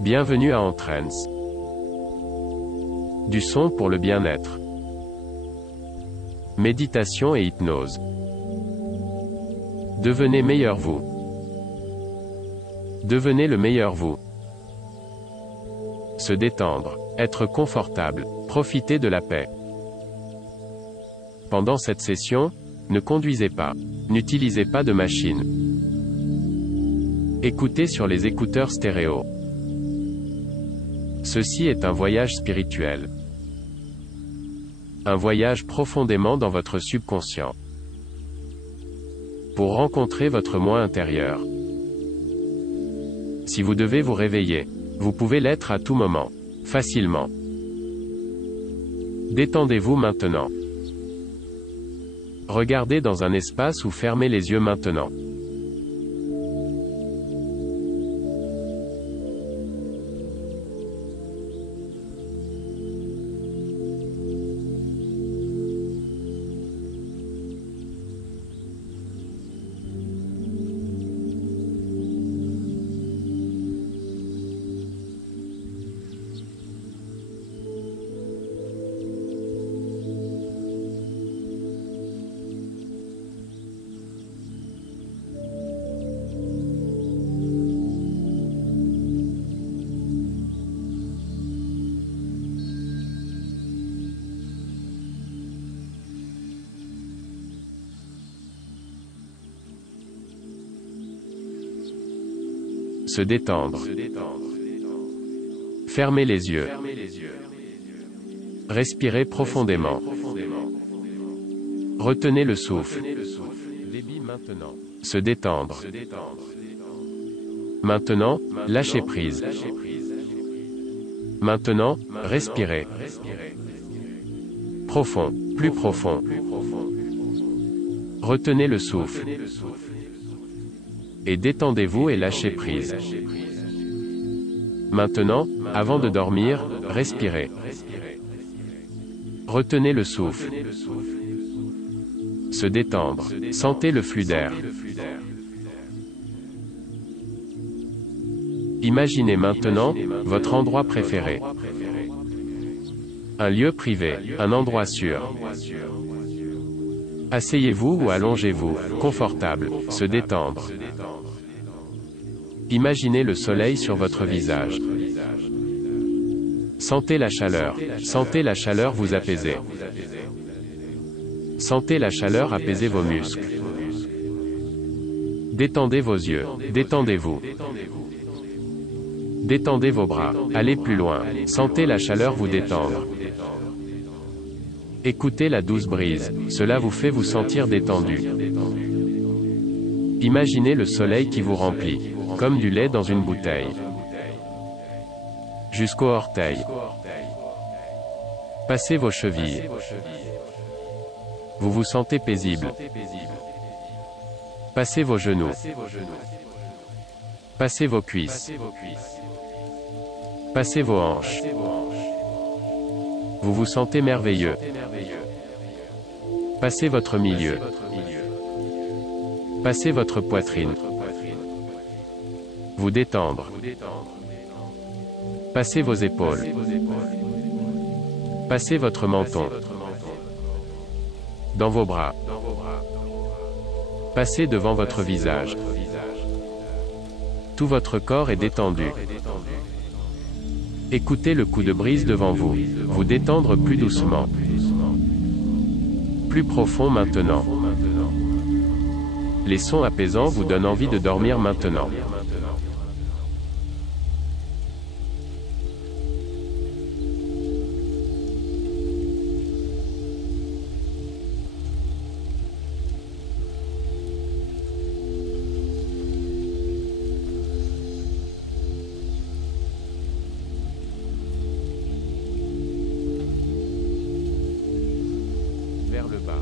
Bienvenue à Entrance. Du son pour le bien-être. Méditation et hypnose. Devenez meilleur vous. Devenez le meilleur vous. Se détendre, être confortable, profiter de la paix. Pendant cette session, ne conduisez pas. N'utilisez pas de machine. Écoutez sur les écouteurs stéréo. Ceci est un voyage spirituel. Un voyage profondément dans votre subconscient. Pour rencontrer votre moi intérieur. Si vous devez vous réveiller, vous pouvez l'être à tout moment, facilement. Détendez-vous maintenant. Regardez dans un espace ou fermez les yeux maintenant. Se détendre. Fermez les yeux. Respirez profondément. Retenez le souffle. Se détendre. Maintenant, lâchez prise. Maintenant, respirez. Profond, plus profond. Retenez le souffle. Et détendez-vous et lâchez prise. Maintenant, avant de dormir, respirez. Retenez le souffle. Se détendre. Sentez le flux d'air. Imaginez maintenant votre endroit préféré. Un lieu privé, un endroit sûr. Asseyez-vous ou allongez-vous, confortable, se détendre. Imaginez le soleil sur votre visage. Sentez la chaleur vous apaiser. Sentez la chaleur apaiser vos muscles. Détendez vos yeux, détendez-vous. Détendez vos bras, allez plus loin, sentez la chaleur vous détendre. Écoutez la douce brise, cela vous fait vous sentir détendu. Imaginez le soleil qui vous remplit, comme du lait dans une bouteille. Jusqu'aux orteils. Passez vos chevilles. Vous vous sentez paisible. Passez vos genoux. Passez vos cuisses. Passez vos hanches. Vous vous sentez merveilleux. Passez votre milieu. Passez votre poitrine. Vous détendre. Passez vos épaules. Passez votre menton. Dans vos bras. Passez devant votre visage. Tout votre corps est détendu. Écoutez le coup de brise devant vous. Vous détendre plus doucement. Plus profond maintenant. Les sons apaisants vous donnent envie de dormir maintenant. Vers le bas.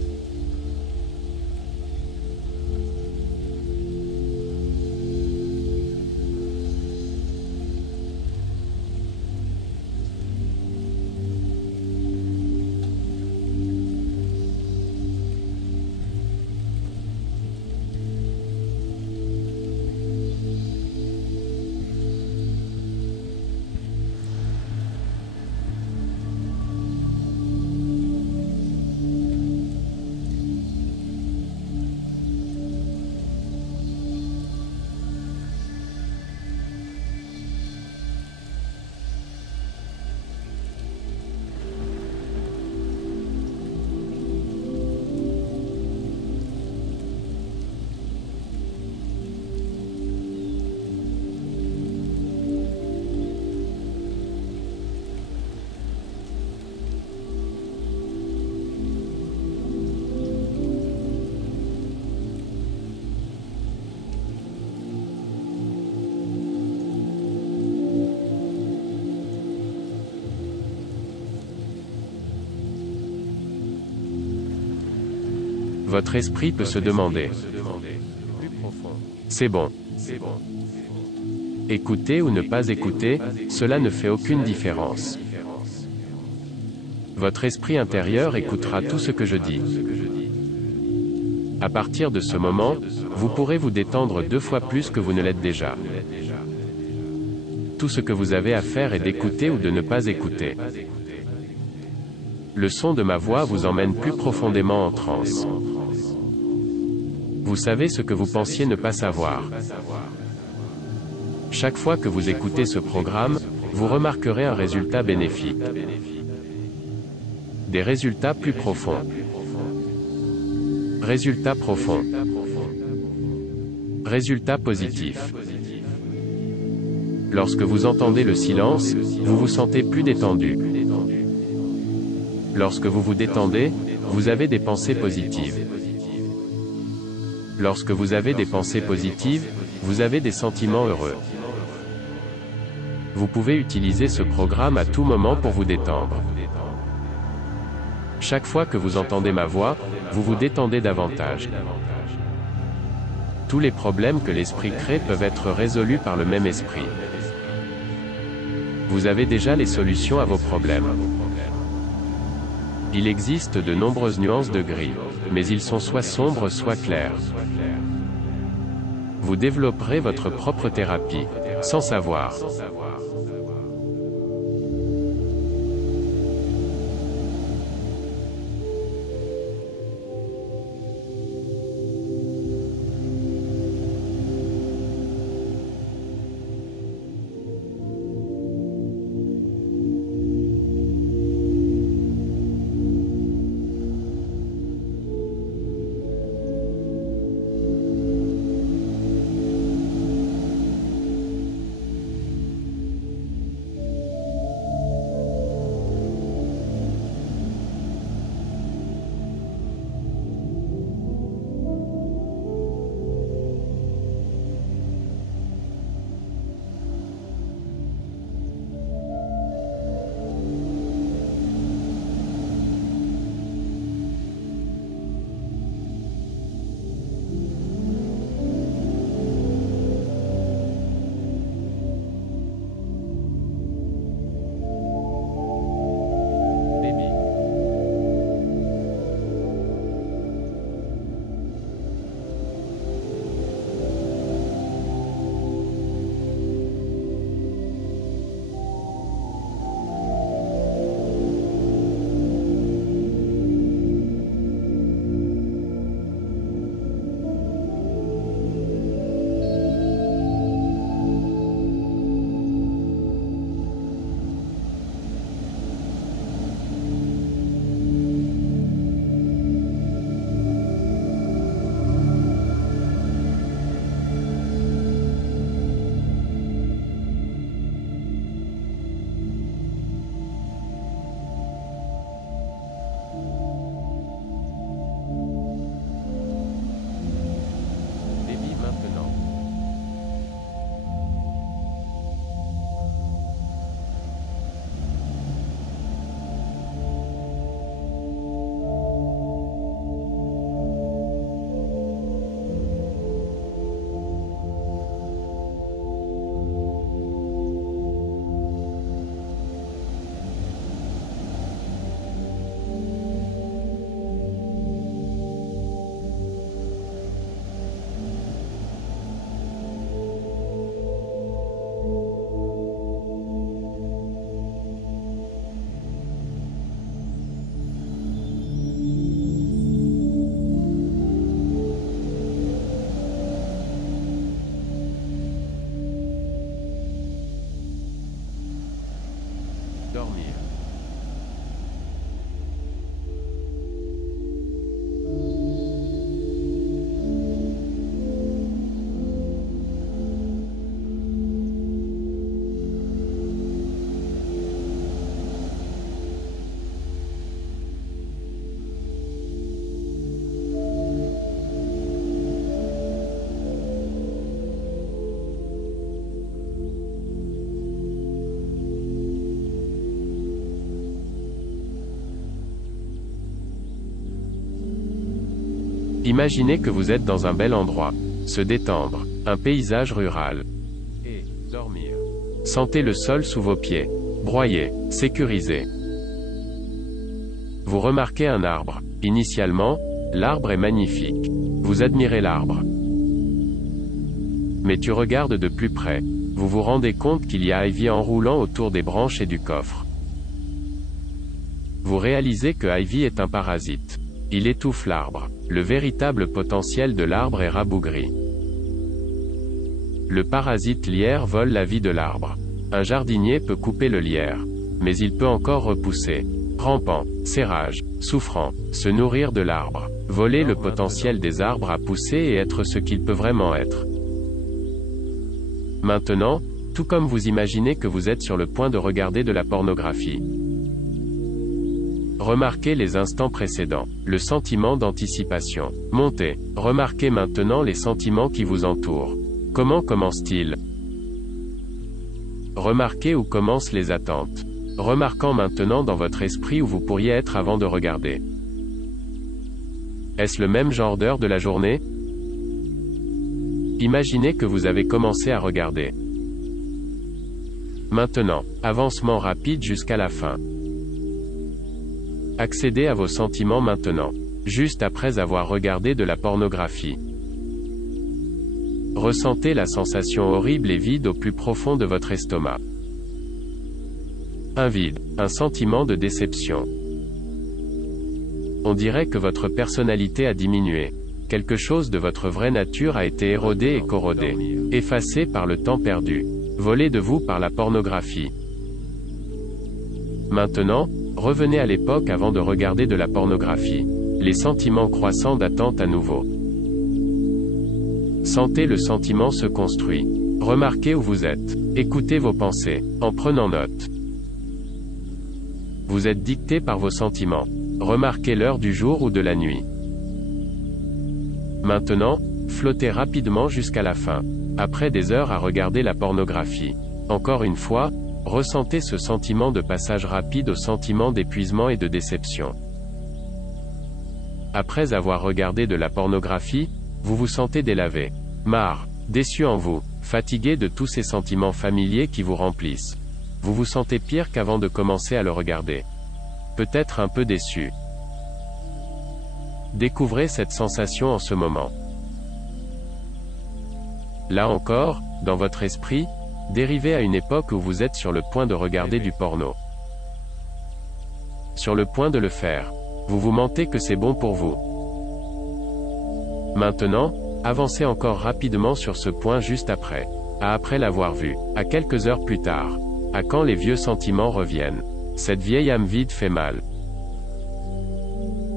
Votre esprit peut se demander. C'est bon. Écouter ou ne pas écouter, cela ne fait aucune différence. Votre esprit intérieur écoutera tout ce que je dis. À partir de ce moment, vous pourrez vous détendre 2 fois plus que vous ne l'êtes déjà. Tout ce que vous avez à faire est d'écouter ou de ne pas écouter. Le son de ma voix vous emmène plus profondément en transe. Vous savez ce que vous pensiez ne pas savoir. Chaque fois que vous écoutez ce programme, vous remarquerez un résultat bénéfique. Des résultats plus profonds. Résultats profonds. Résultats positifs. Lorsque vous entendez le silence, vous vous sentez plus détendu. Lorsque vous vous détendez, vous avez des pensées positives. Lorsque vous avez des pensées positives, vous avez des sentiments heureux. Vous pouvez utiliser ce programme à tout moment pour vous détendre. Chaque fois que vous entendez ma voix, vous vous détendez davantage. Tous les problèmes que l'esprit crée peuvent être résolus par le même esprit. Vous avez déjà les solutions à vos problèmes. Il existe de nombreuses nuances de gris, mais ils sont soit sombres soit clairs. Vous développerez votre propre thérapie, sans savoir. Imaginez que vous êtes dans un bel endroit. Se détendre. Un paysage rural. Et dormir. Sentez le sol sous vos pieds. Broyé. Sécurisé. Vous remarquez un arbre. Initialement, l'arbre est magnifique. Vous admirez l'arbre. Mais tu regardes de plus près. Vous vous rendez compte qu'il y a Ivy enroulant autour des branches et du coffre. Vous réalisez que Ivy est un parasite. Il étouffe l'arbre. Le véritable potentiel de l'arbre est rabougri. Le parasite lierre vole la vie de l'arbre. Un jardinier peut couper le lierre. Mais il peut encore repousser. Rampant, serrage, souffrant, se nourrir de l'arbre. Voler le potentiel des arbres à pousser et être ce qu'il peut vraiment être. Maintenant, tout comme vous imaginez que vous êtes sur le point de regarder de la pornographie. Remarquez les instants précédents. Le sentiment d'anticipation. Montez. Remarquez maintenant les sentiments qui vous entourent. Comment commence-t-il? Remarquez où commencent les attentes. Remarquant maintenant dans votre esprit où vous pourriez être avant de regarder. Est-ce le même genre d'heure de la journée? Imaginez que vous avez commencé à regarder. Maintenant, avancement rapide jusqu'à la fin. Accédez à vos sentiments maintenant, juste après avoir regardé de la pornographie. Ressentez la sensation horrible et vide au plus profond de votre estomac. Un vide, un sentiment de déception. On dirait que votre personnalité a diminué. Quelque chose de votre vraie nature a été érodé et corrodé. Effacé par le temps perdu. Volé de vous par la pornographie. Maintenant, revenez à l'époque avant de regarder de la pornographie. Les sentiments croissants d'attente à nouveau. Sentez le sentiment se construire. Remarquez où vous êtes. Écoutez vos pensées, en prenant note. Vous êtes dicté par vos sentiments. Remarquez l'heure du jour ou de la nuit. Maintenant, flottez rapidement jusqu'à la fin. Après des heures à regarder la pornographie. Encore une fois, ressentez ce sentiment de passage rapide au sentiment d'épuisement et de déception. Après avoir regardé de la pornographie, vous vous sentez délavé, marre, déçu en vous, fatigué de tous ces sentiments familiers qui vous remplissent. Vous vous sentez pire qu'avant de commencer à le regarder. Peut-être un peu déçu. Découvrez cette sensation en ce moment. Là encore, dans votre esprit, dérivez à une époque où vous êtes sur le point de regarder du porno. Sur le point de le faire. Vous vous mentez que c'est bon pour vous. Maintenant, avancez encore rapidement sur ce point juste après. Après l'avoir vu. À quelques heures plus tard. À quand les vieux sentiments reviennent. Cette vieille âme vide fait mal.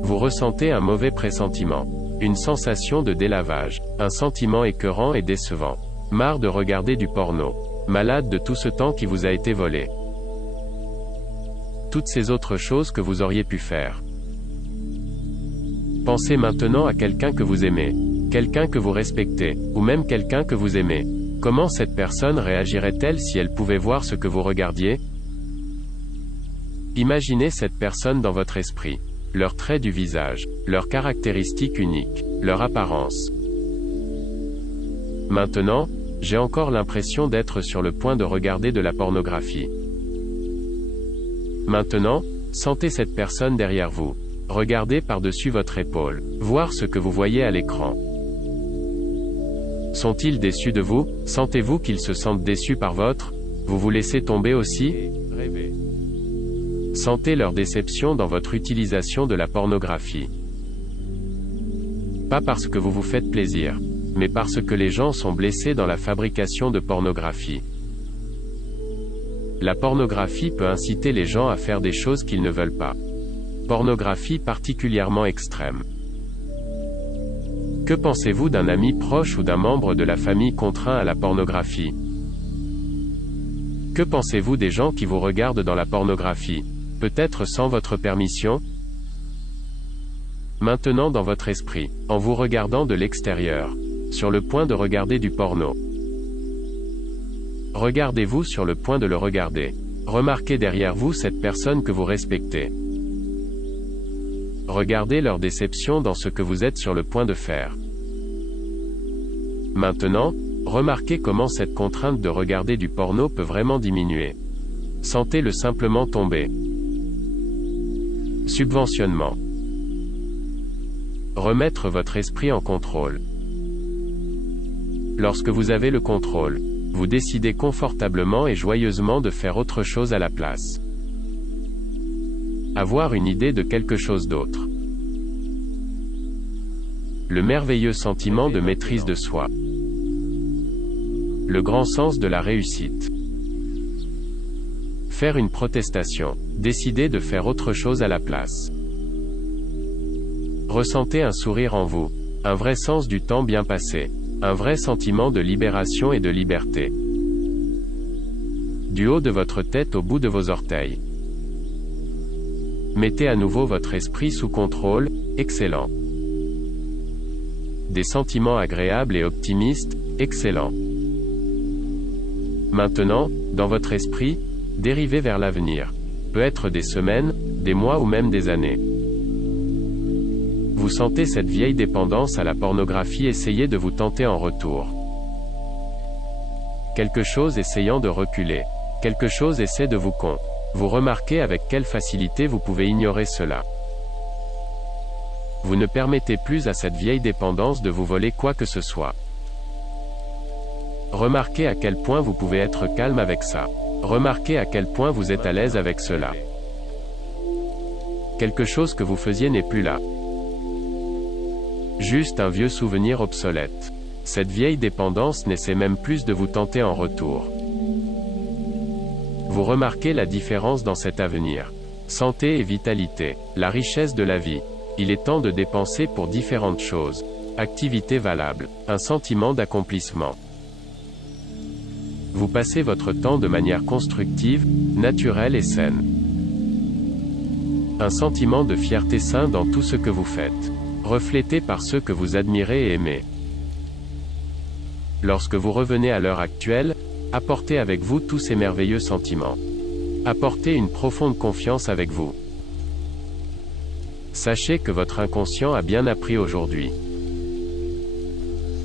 Vous ressentez un mauvais pressentiment. Une sensation de délavage. Un sentiment écœurant et décevant. Marre de regarder du porno. Malade de tout ce temps qui vous a été volé. Toutes ces autres choses que vous auriez pu faire. Pensez maintenant à quelqu'un que vous aimez. Quelqu'un que vous respectez. Ou même quelqu'un que vous aimez. Comment cette personne réagirait-elle si elle pouvait voir ce que vous regardiez? Imaginez cette personne dans votre esprit. Leurs traits du visage, leurs caractéristiques uniques, leur apparence. Maintenant, j'ai encore l'impression d'être sur le point de regarder de la pornographie. Maintenant, sentez cette personne derrière vous. Regardez par-dessus votre épaule. Voir ce que vous voyez à l'écran. Sont-ils déçus de vous? Sentez-vous qu'ils se sentent déçus par votre? Vous vous laissez tomber aussi? Rêvez. Sentez leur déception dans votre utilisation de la pornographie. Pas parce que vous vous faites plaisir, mais parce que les gens sont blessés dans la fabrication de pornographie. La pornographie peut inciter les gens à faire des choses qu'ils ne veulent pas. Pornographie particulièrement extrême. Que pensez-vous d'un ami proche ou d'un membre de la famille contraint à la pornographie? Que pensez-vous des gens qui vous regardent dans la pornographie? Peut-être sans votre permission? Maintenant dans votre esprit, en vous regardant de l'extérieur, sur le point de regarder du porno. Regardez-vous sur le point de le regarder. Remarquez derrière vous cette personne que vous respectez. Regardez leur déception dans ce que vous êtes sur le point de faire. Maintenant, remarquez comment cette contrainte de regarder du porno peut vraiment diminuer. Sentez-le simplement tomber. Subventionnement. Remettre votre esprit en contrôle. Lorsque vous avez le contrôle, vous décidez confortablement et joyeusement de faire autre chose à la place. Avoir une idée de quelque chose d'autre. Le merveilleux sentiment de maîtrise de soi. Le grand sens de la réussite. Faire une protestation. Décider de faire autre chose à la place. Ressentez un sourire en vous. Un vrai sens du temps bien passé. Un vrai sentiment de libération et de liberté. Du haut de votre tête au bout de vos orteils. Mettez à nouveau votre esprit sous contrôle, excellent. Des sentiments agréables et optimistes, excellent. Maintenant, dans votre esprit, dérivez vers l'avenir. Peut être des semaines, des mois ou même des années. Vous sentez cette vieille dépendance à la pornographie essayer de vous tenter en retour. Quelque chose essayant de reculer. Quelque chose essaie de vous Vous remarquez avec quelle facilité vous pouvez ignorer cela. Vous ne permettez plus à cette vieille dépendance de vous voler quoi que ce soit. Remarquez à quel point vous pouvez être calme avec ça. Remarquez à quel point vous êtes à l'aise avec cela. Quelque chose que vous faisiez n'est plus là. Juste un vieux souvenir obsolète. Cette vieille dépendance n'essaie même plus de vous tenter en retour. Vous remarquez la différence dans cet avenir. Santé et vitalité. La richesse de la vie. Il est temps de dépenser pour différentes choses. Activité valable. Un sentiment d'accomplissement. Vous passez votre temps de manière constructive, naturelle et saine. Un sentiment de fierté sain dans tout ce que vous faites. Reflété par ceux que vous admirez et aimez. Lorsque vous revenez à l'heure actuelle, apportez avec vous tous ces merveilleux sentiments. Apportez une profonde confiance avec vous. Sachez que votre inconscient a bien appris aujourd'hui.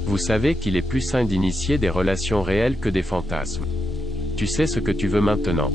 Vous savez qu'il est plus sain d'initier des relations réelles que des fantasmes. Tu sais ce que tu veux maintenant.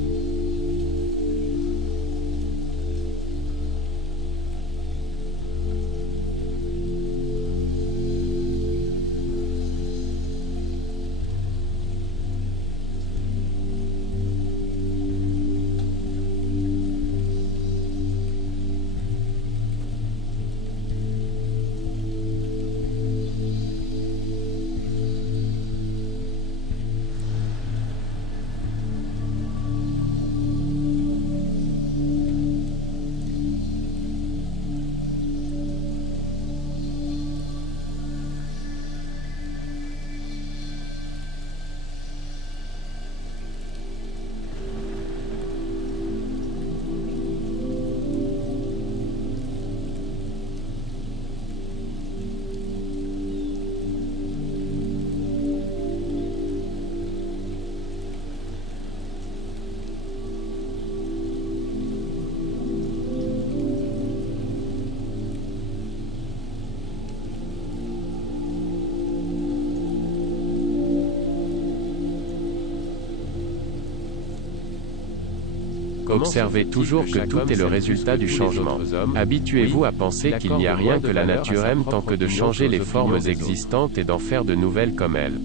Observez toujours que tout est le résultat du changement. Habituez-vous à penser qu'il n'y a rien que la nature aime tant que de changer les formes existantes et d'en faire de nouvelles comme elle.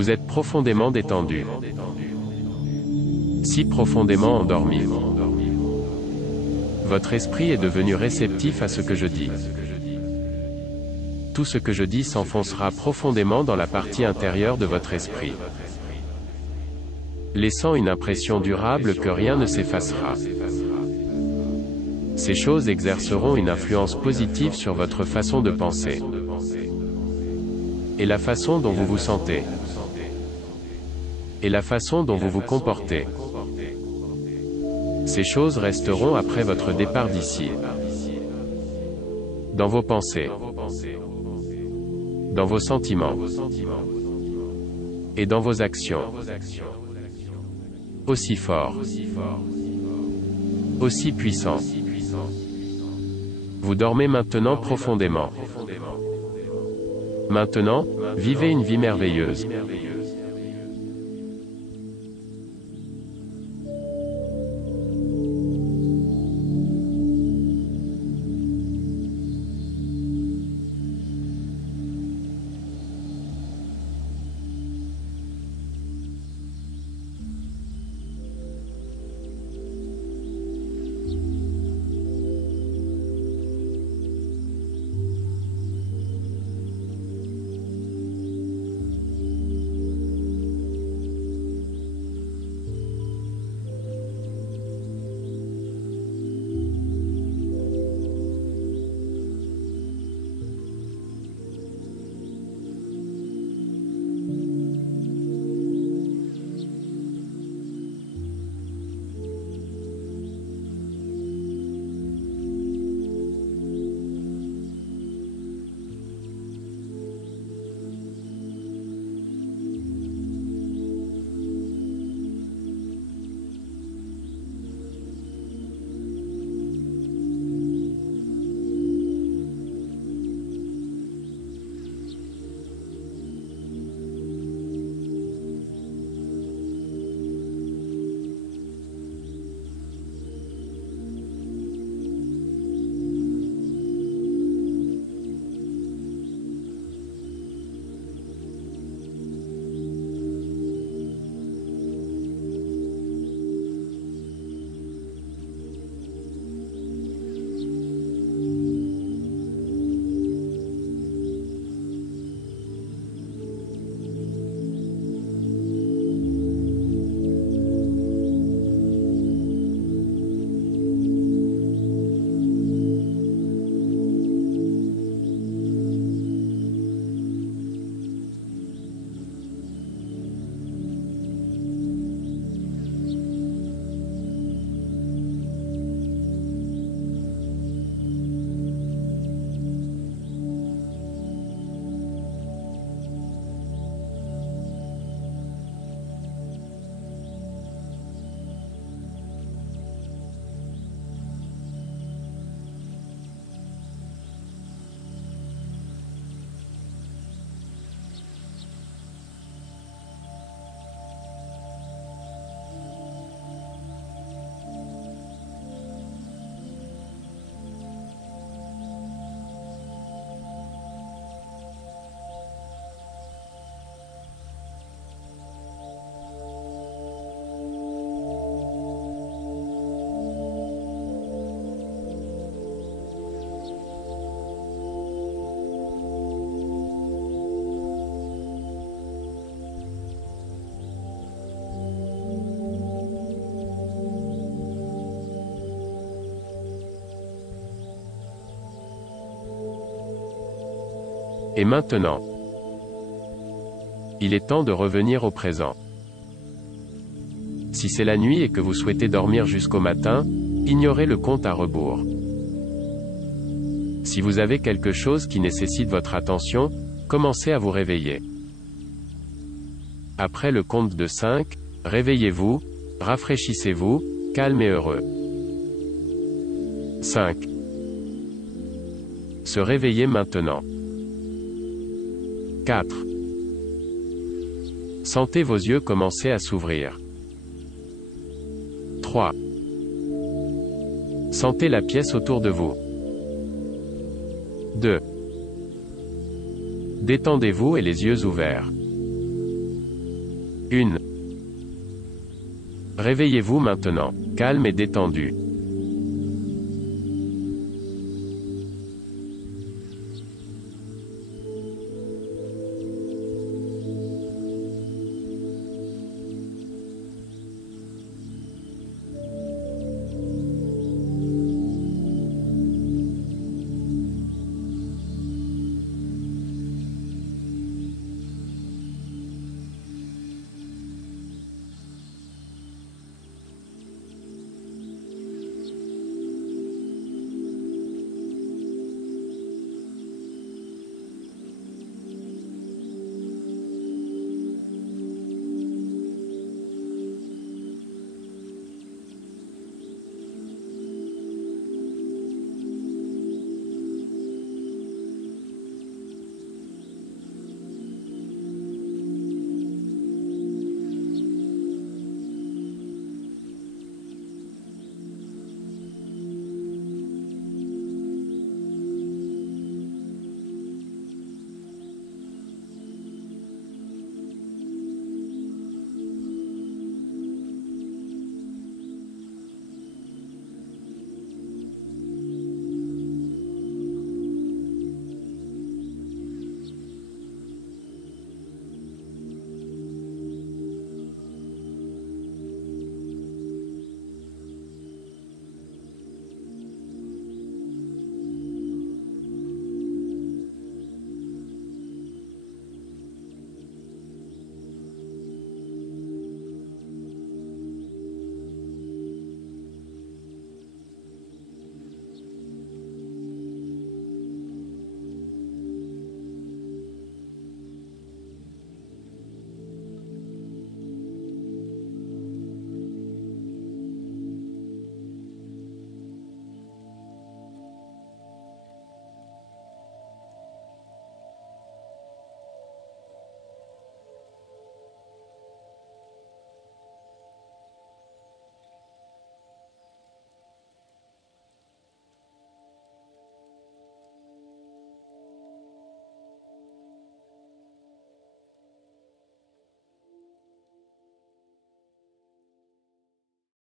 Vous êtes profondément détendu. Si profondément endormi. Votre esprit est devenu réceptif à ce que je dis. Tout ce que je dis s'enfoncera profondément dans la partie intérieure de votre esprit, laissant une impression durable que rien ne s'effacera. Ces choses exerceront une influence positive sur votre façon de penser et la façon dont vous vous sentez et la façon dont vous vous comportez. Ces choses resteront après votre départ d'ici, dans vos pensées, dans vos sentiments et dans vos actions. Aussi fort, aussi puissant. Vous dormez maintenant profondément. Maintenant, vivez une vie merveilleuse. Et maintenant, il est temps de revenir au présent. Si c'est la nuit et que vous souhaitez dormir jusqu'au matin, ignorez le compte à rebours. Si vous avez quelque chose qui nécessite votre attention, commencez à vous réveiller. Après le compte de 5, réveillez-vous, rafraîchissez-vous, calme et heureux. 5. Se réveiller maintenant. 4. Sentez vos yeux commencer à s'ouvrir. 3. Sentez la pièce autour de vous. 2. Détendez-vous et les yeux ouverts. 1. Réveillez-vous maintenant, calme et détendu.